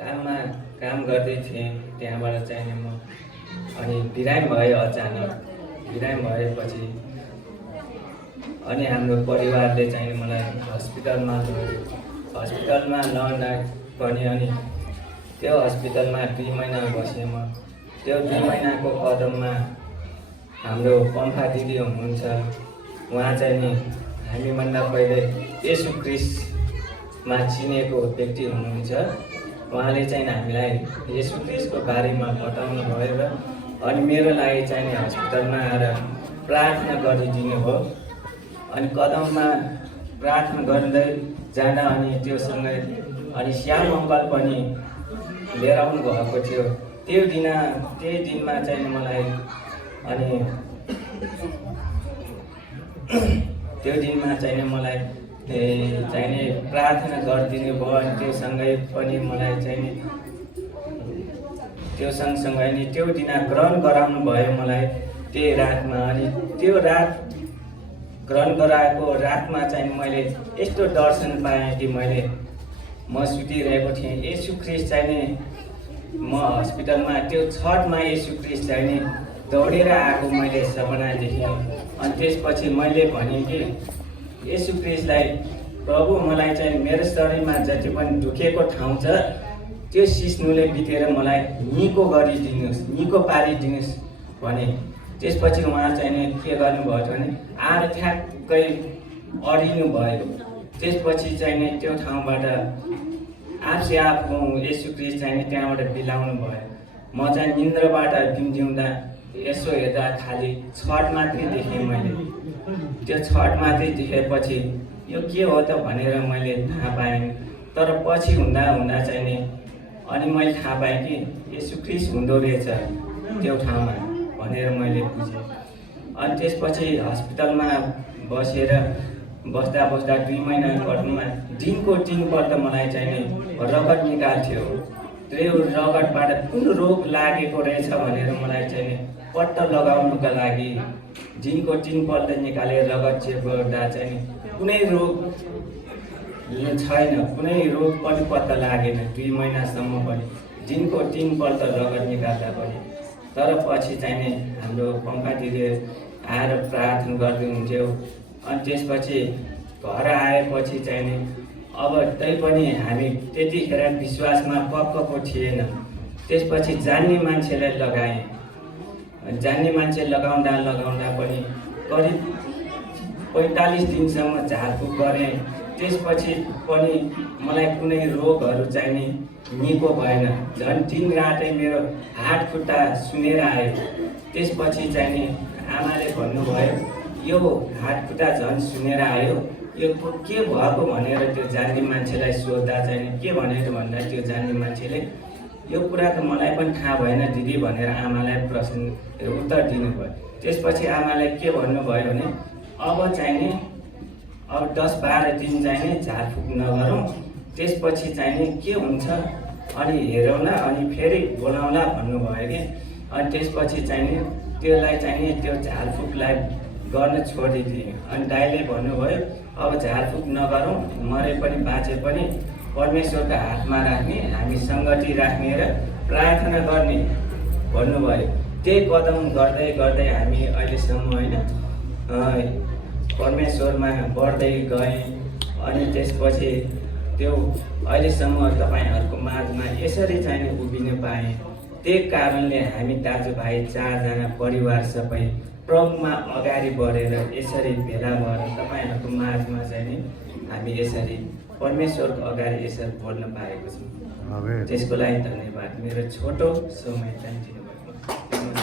काममा काम गर्दै थिएँ। त्यहाँबाट चाहिँ म अनि बिरामी भयो। अचानक बिरामी भएपछि अनि हाम्रो परिवारले चाहिँ मलाई हस्पिटलमा लग्यो। हस्पिटलमा लग्दा पनि अनि त्यो हस्पिटलमा 2 महिना बसेँ म। त्यो 2 महिनाको कदममा हाम्रो पम्फा दिदी हुनुहुन्छ। उहाँ चाहिँ नि हामीभन्दा पहिले येशू ख्रीष्टमा चिनेको व्यक्ति हुनुहुन्छ। उहाँले चाहिँ हामीलाई येशू ख्रीष्टको बारेमा बताउनु भयो र अनि मेरो लागि चाहिँ नि हस्पिटलमा आएर प्रार्थना गरिदिनु हो। अनि कदममा प्रार्थना गर्दै जाँदा अनि त्योसँगै अनि श्याम अङ्कल पनि लिएर आउनु भएको थियो। त्यही दिनमा चाहिँ मलाई अनि त्यो दिनमा चाहिँ मलाई प्रार्थना गरिदिनु भयो। अनि त्यो सँगै पनि मलाई चाहिँ त्यो सँगसँगै नि त्यो दिन ग्रहण गराउनु भयो मलाई त्यही रातमा। अनि त्यो रात ग्रहण गराएको रातमा चाहिँ मैले यस्तो दर्शन पाएँ कि म सुतिरहेको थिएँ। येशू ख्रीष्ट चाहिँ नि म हस्पिटलमा त्यो छठमा येशू ख्रीष्ट चाहिँ नि दौडेर आएको मैले सपना देखेँ। अनि त्यसपछि मैले भनेँ कि येशू ख्रीष्टलाई, प्रभु मलाई चाहिँ मेरो शरीरमा जति पनि दुखेको ठाउँ छ त्यो सिस्नुले बितेर मलाई निको गरिदिनुहोस्, निको पारिदिनुहोस् भने। त्यसपछि उहाँ चाहिँ नि के गर्नुभयो भने आएर ठ्याक्कै अडिनु भयो। त्यसपछि चाहिँ नि त्यो ठाउँबाट आफै आफू येशू ख्रीष्ट चाहिँ नि त्यहाँबाट बिलाउनु भयो। म चाहिँ निन्द्राबाट बिउजिउँदा यसो हेर्दा खालि छठ मात्रै देखेँ मैले। त्यो छठ मात्रै देखेपछि यो के हो त भनेर मैले थाहा पाएँ। तर पछि हुँदा चाहिँ नि अनि मैले थाहा पाएँ कि येशू ख्रीष्ट हुँदो रहेछ त्यो ठाउँमा भनेर मैले बुझेँ। अनि त्यसपछि हस्पिटलमा बस्दा 2 महिनामा दिनको दिनपल्ट मलाई चाहिँ नि रगत निकाल्थ्यो। त्यो रगतबाट कुन रोग लागेको रहेछ भनेर मलाई चाहिँ नि पत्ता लगाउनुको लागि दिनको 3 पल्ट निकालेर रगत चेक गर्दा चाहिँ कुनै रोग छैन, कुनै रोग पनि पत्ता लागेन 2 महिनासम्म पनि, दिनको 3 पल्ट रगत निकाल्दा पनि। तर पछि चाहिँ नि हाम्रो पम्फा दिदीले आएर प्रार्थना गर्नुहुन्थ्यो। अनि त्यसपछि घर आएपछि चाहिँ नि अब तैपनि हामी त्यतिखेर विश्वासमा पक्काको थिएन। त्यसपछि जान्ने मान्छेलाई लगाएँ। जान्ने मान्छे लगाउँदा पनि करिब 45 दिनसम्म झारफुक गरेँ। त्यसपछि पनि मलाई कुनै रोगहरू चाहिँ नि निको भएन। झन् दिन रातै मेरो हात खुट्टा सुनेर आयो। त्यसपछि चाहिँ नि आमाले भन्नुभयो यो हात खुट्टा झन् सुनेर आयो, यो के भएको भनेर त्यो जान्ने मान्छेलाई सोद्धा चाहिँ नि के भनेर भन्दा त्यो जान्ने मान्छेले यो कुरा त मलाई पनि थाहा भएन दिदी भनेर आमालाई उत्तर दिनुभयो। त्यसपछि आमाले के भन्नुभयो भने अब चाहिँ नि 10-12 दिन चाहिँ नि झारफुक नगरौँ, त्यसपछि चाहिँ नि के हुन्छ अनि हेरौँला अनि फेरि बोलाउँला भन्नुभयो कि। अनि त्यसपछि चाहिँ नि त्यसलाई चाहिँ नि त्यो झारफुकलाई गर्न छोडिदिएँ। अनि दाइले भन्नुभयो अब झारफुक नगरौँ, मरे पनि बाँचे पनि परमेश्वरको हातमा राख्ने, हामी सङ्गति राख्ने र प्रार्थना गर्ने भन्नुभयो। त्यही कदम गर्दै हामी अहिलेसम्म होइन परमेश्वरमा बढ्दै गएँ। अनि त्यसपछि त्यो अहिलेसम्म तपाईँहरूको माझमा यसरी चाहिँ उभिन पाएँ। त्यही कारणले हामी दाजुभाइ 4 जना परिवार सबै प्रभुमा अगाडि बढेर यसरी भेला भएर तपाईँहरूको माझमा चाहिँ नि हामी यसरी परमेश्वरको अगाडि यसरी बोल्न पाएको छौँ। त्यसको लागि धन्यवाद। मेरो छोटो समय चाहिँ दिनुभयो।